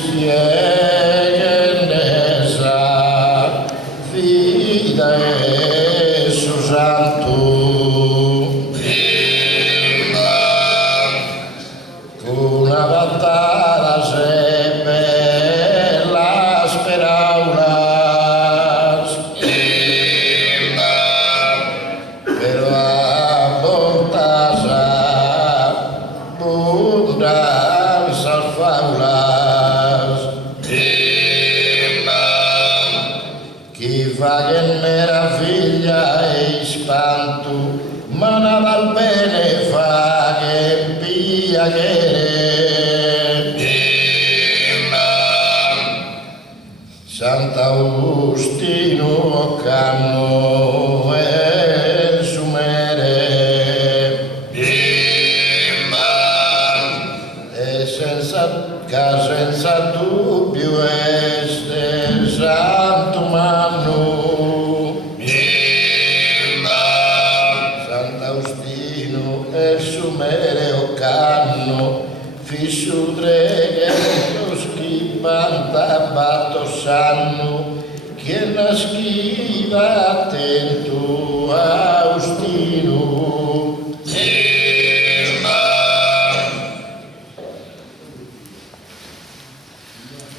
spieghenesa vida e su santo una battaglia se bella speraulas pero a bontasa bundanza faulas chi fa che meraviglia e spanto ma nada al bene fa che pia che Sant'Agostino canno e sumere e senza dubbio este santo manno Sant'Agostino e sumere o canno fissu dreghe schibanta batto sanno che la schiva attento Agostino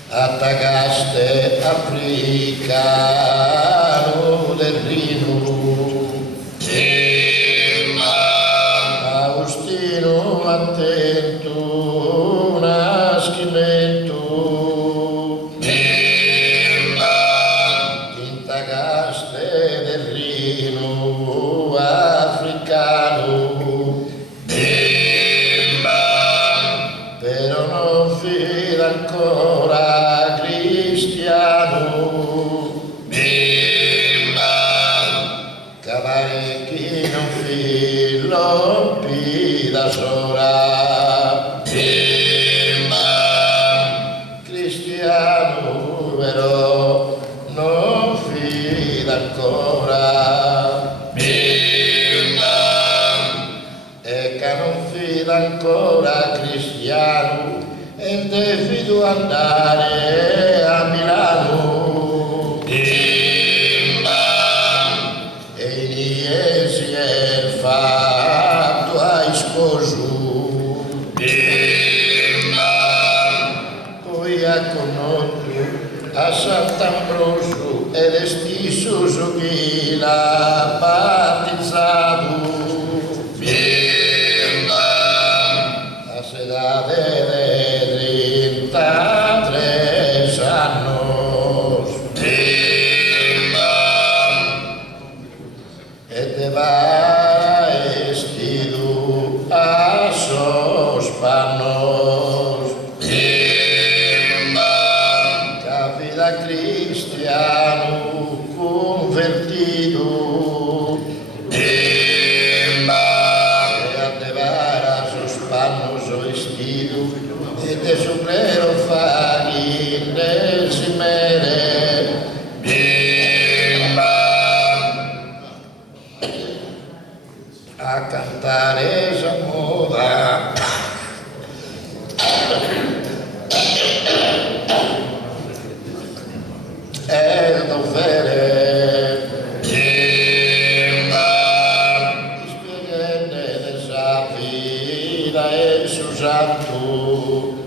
attaccaste africano del Rino Agostino attento naschimento intaccaste del Rino africano però non fida ancora cristiano cavare non filo pida sora cristiano però non fida ancora e che non fida ancora cristiano e devo andare a Milano e si è fatto ai sposo poi ha conosciuto a Sant'Ambrosio ed è stesso su chi l'ha battezzato a sedate de 33 annos e te va vestido a sos panos capita cristiano convertido e a te va a sos panos o vestido e te sombrero faghi nel simere a cantare esa moda e il dovere spiegane desa vida e su santo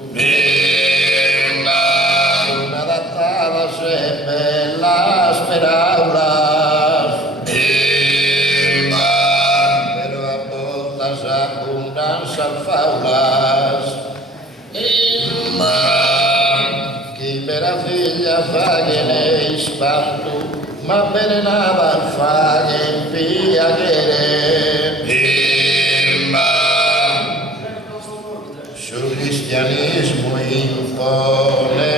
una datata se bella speraulas pero a voltas abundanza faulas che meraviglia fa che ne spanto ma bene nada fa che pia che sul cristianismo impone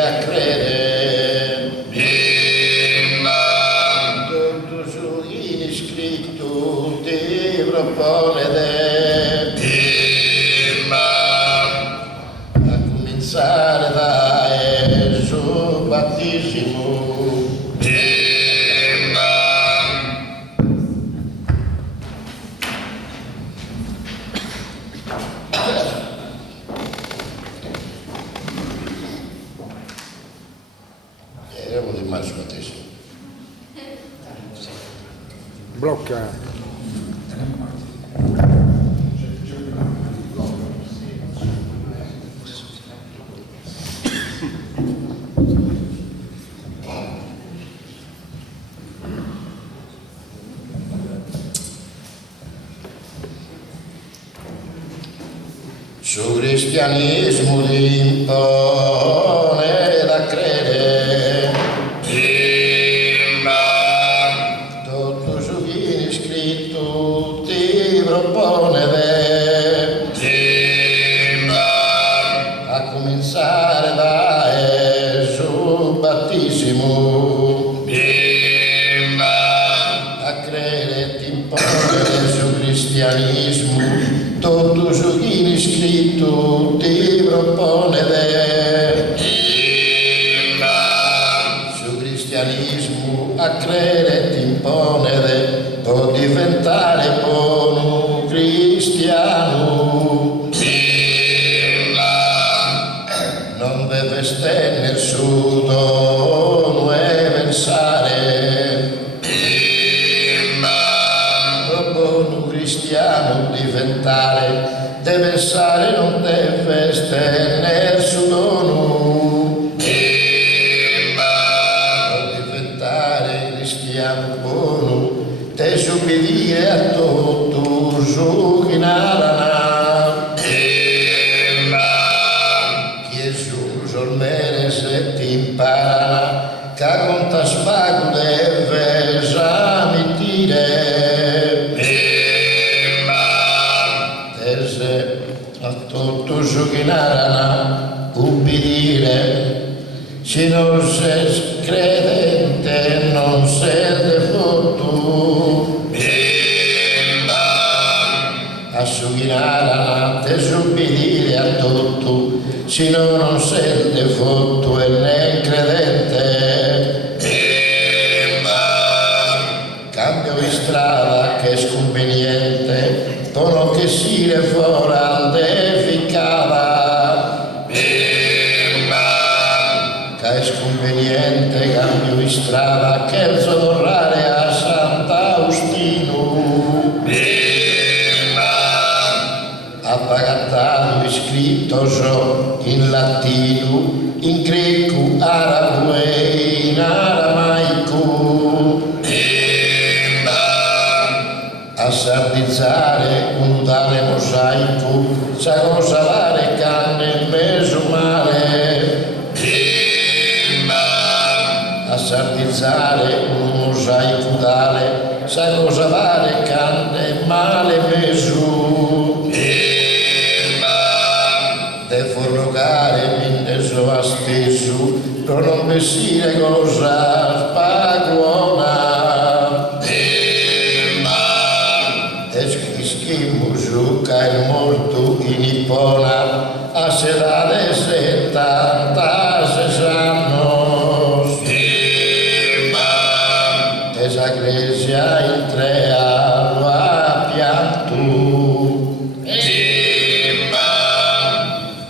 a credere tutto su iscritto ti propone a cominciare da Gesù battesimo Tommaso Battesimo. Blocca. Su cristianismo ti impone da credere, tutto su chi è scritto ti propone a cominciare da Gesù battesimo, a credere ti impone su cristianismo. Tutto su chi è scritto ti propone su cristianismo a credere ti impone può diventare buono cristiano, non deve stare su dono e pensare buono cristiano diventare, deve pensare non deve stare su dono, diventare cristiano buono, te subbidire a tutto su chi narana, Gesù solmene se ti impara, che conta spago deve esamitire, a tutto su chi narana ubbidire, se non sei credente non sei devoto, a su chi narana te subbidire a tutto, se non sei devoto e né credente, cambio di strada che è sconveniente, tono che si le fora deficava, che è sconveniente cambio di strada che il tornare a Sant'Austino, ha pagattato iscritto so in latino, in greco, arabo e in aramaico, a sardizzare un tale mosaico, sa cosa vale canne meso male, a sardizzare un mosaico tale, sa cosa vale canne male meso, de forlocare mindeso a stesso, per non vestire cosa spaguona, Musuka il morto in Ipona a sedare 76 anni, esa iglesia in 3 anni ha pianto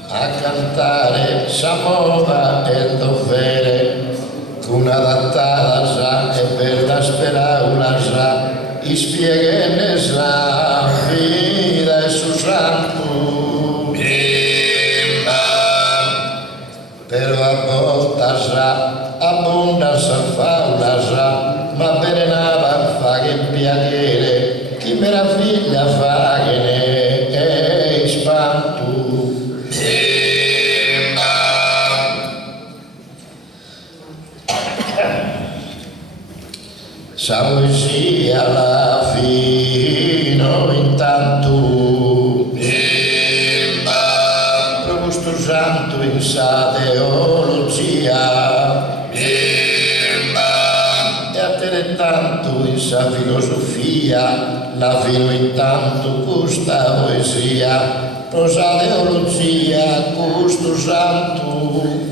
a cantare sa moda e dovere con adattata sa e per la speraula sa i spieghe sa vida e su santo, però a volta sa abbondanza faula sa, ma bene nava fa che piacere, chi meraviglia fa che ne è spanto. Sa poesia alla fino intanto, Progusto Santo in sa teologia, e altrettanto in sa filosofia, la fino intanto questa poesia, prosa teologia, Gusto Santo,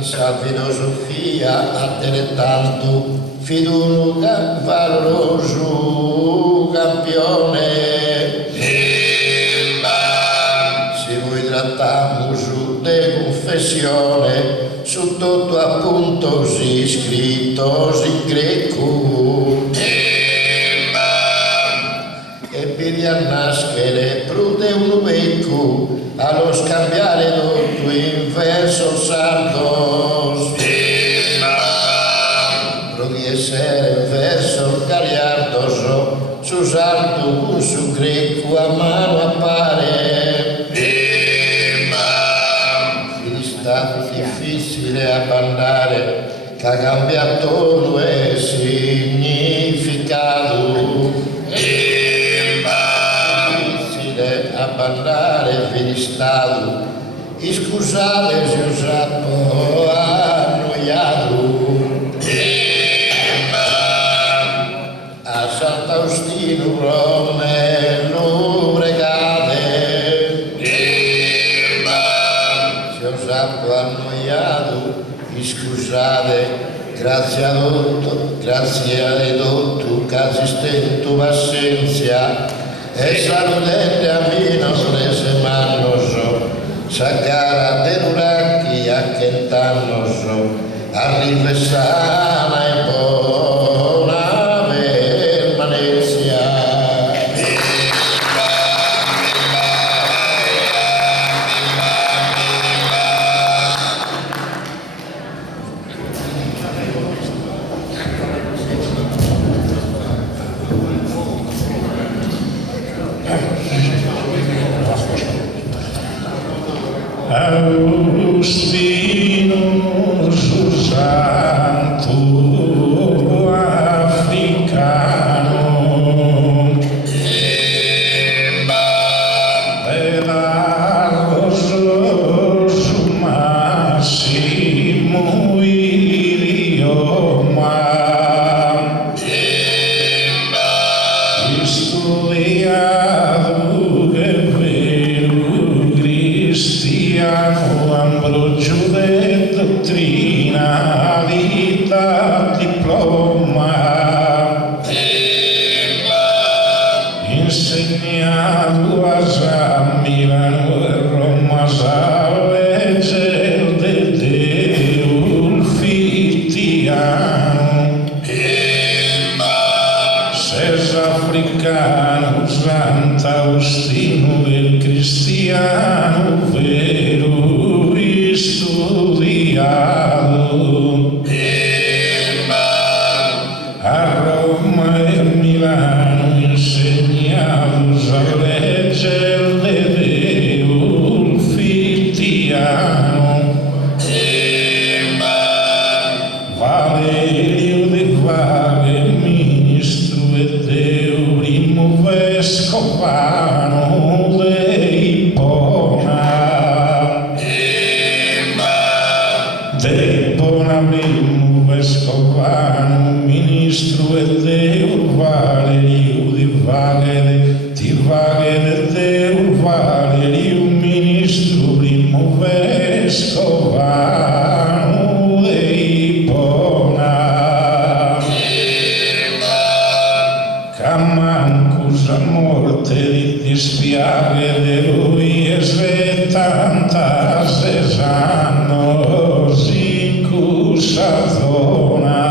sa filosofia altrettanto fiducia valoroso campione, si vuoi trattare saltamos de confessione su tutto appunto si scritto in greco e vedi a nascere prude un becco allo scambiare tutto in verso sardo pro di essere verso gagliardo su sardo su greco a mano appare stato difficile abbandare che ha cambiato il significato difficile abbandare il stato scusate se ho troppo annoiato a Sant'Austino Rome lo pregate annoiato, scusate, grazie a tutto, che assistente pazienza e salute a me nostre semanoso, sagara deruraki a chentanoso, arriva sana e buona permanenza. Agostino santo africano pedagogo su massimo idioma studiato che vero cristiano Ambrogio de dottrina vita diploma insegnato a San Milano e Roma sa legge de Deo fittiano ses africano Sant'Austino del cristiano vero studiato a Roma e Milano insegnato a leggere de Deo fittiano Valerio de Vale ministro e Deo primo vescovano de Bonabimo vescovano ministro e Deo Valerio di Vaghe Deo Valerio ministro primo vescovano de Ipona Camancus a morte di dispiare de lui e 76 annos sa zona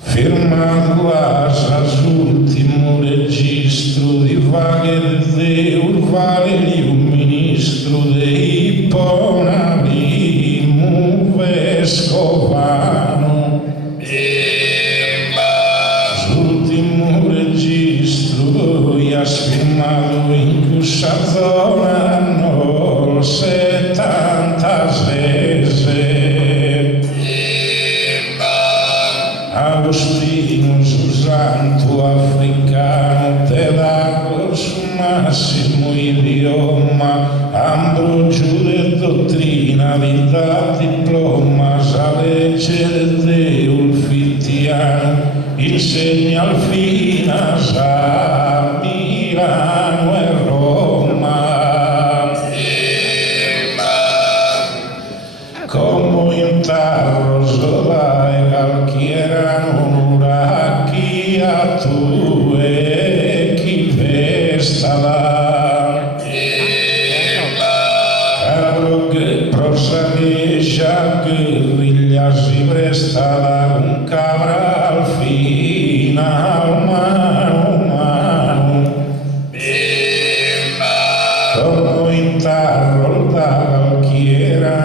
firmato all'ultimo registro di Vaghe de Valerio ministro de Ipona primo vescovano l'ultimo registro has firmato in questa zona no 76 Agostino santo africano pedagogo su massimo idioma Ambrogio de dottrina vita diploma sa legge de Deo fittiano insegna al fina sa Milano e Roma come in tarro sodai calchiera non uracchi mano, mano. Como intarro da galquiera,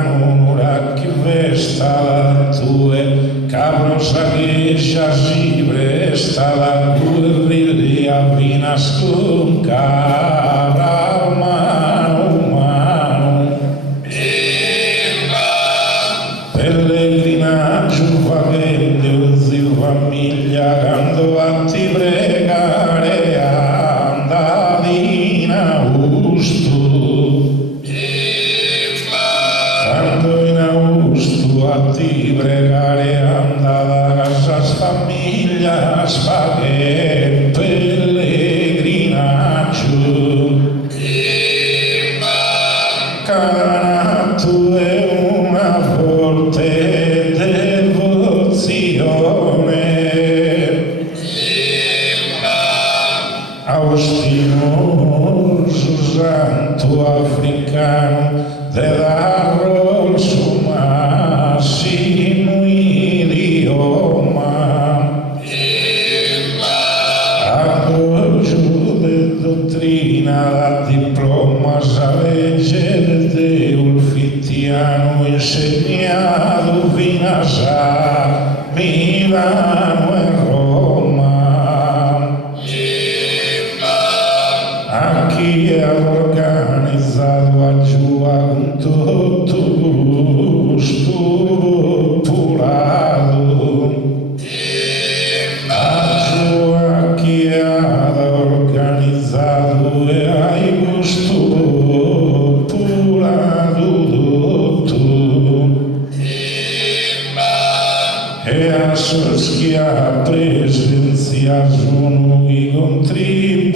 ora que vesta la tue, cabros aguejas libre, esta la tue, apenas con cabra, mano, mano. Pellegrinaggio vagante, zio famiglia, quando a ti pregare, andati in Augusto. Quando in Augusto a ti pregare, andata a casa famiglia, spaghe, pellegrinaggio. Canato è una forte devozione, austinoso santo africano dell'arro il suo massimo idioma, appoggio di dottrina la diploma sa legge del fittiano insegnato fino a Milano e Roma. A chi ha organizzato a giù con tutto gusto popolato. A chi ha organizzato e hai gusto popolato tutto. E a chi ha presenziato sono i contribuito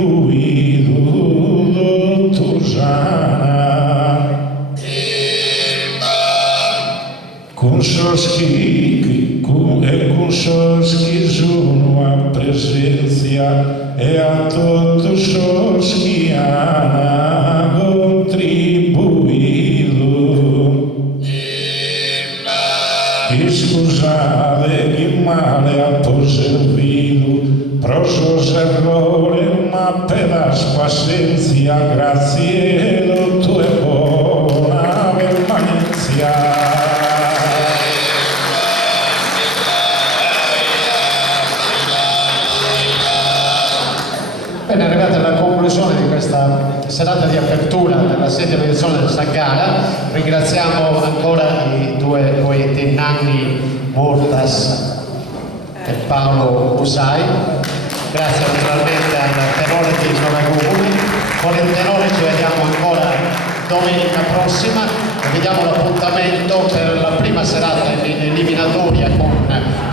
dottosana. Con soschi e con soschi sono a presenza e a tutto soschi hanno contribuito. E scusate che male ha servito, prosos errore, ma per la pazienza, grazie lo tuo e buona permanenza. Bene, arrivati alla conclusione di questa serata di apertura della 7ª edizione del Sagara, ringraziamo ancora i due poeti Nanni Murtas e Paolo Usai. Grazie naturalmente al tenore di Sonaguguli. Con il tenore ci vediamo ancora domenica prossima e vediamo l'appuntamento per la prima serata in eliminatoria con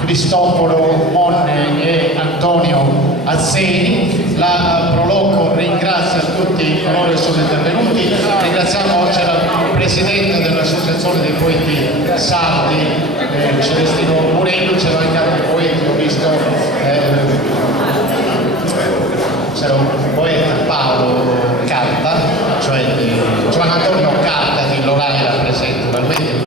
Cristoforo Monne e Antonio Azzeni. La Proloco ringrazia tutti coloro che sono intervenuti, ringraziamo c'era il presidente dell'associazione dei poeti sardi Celestino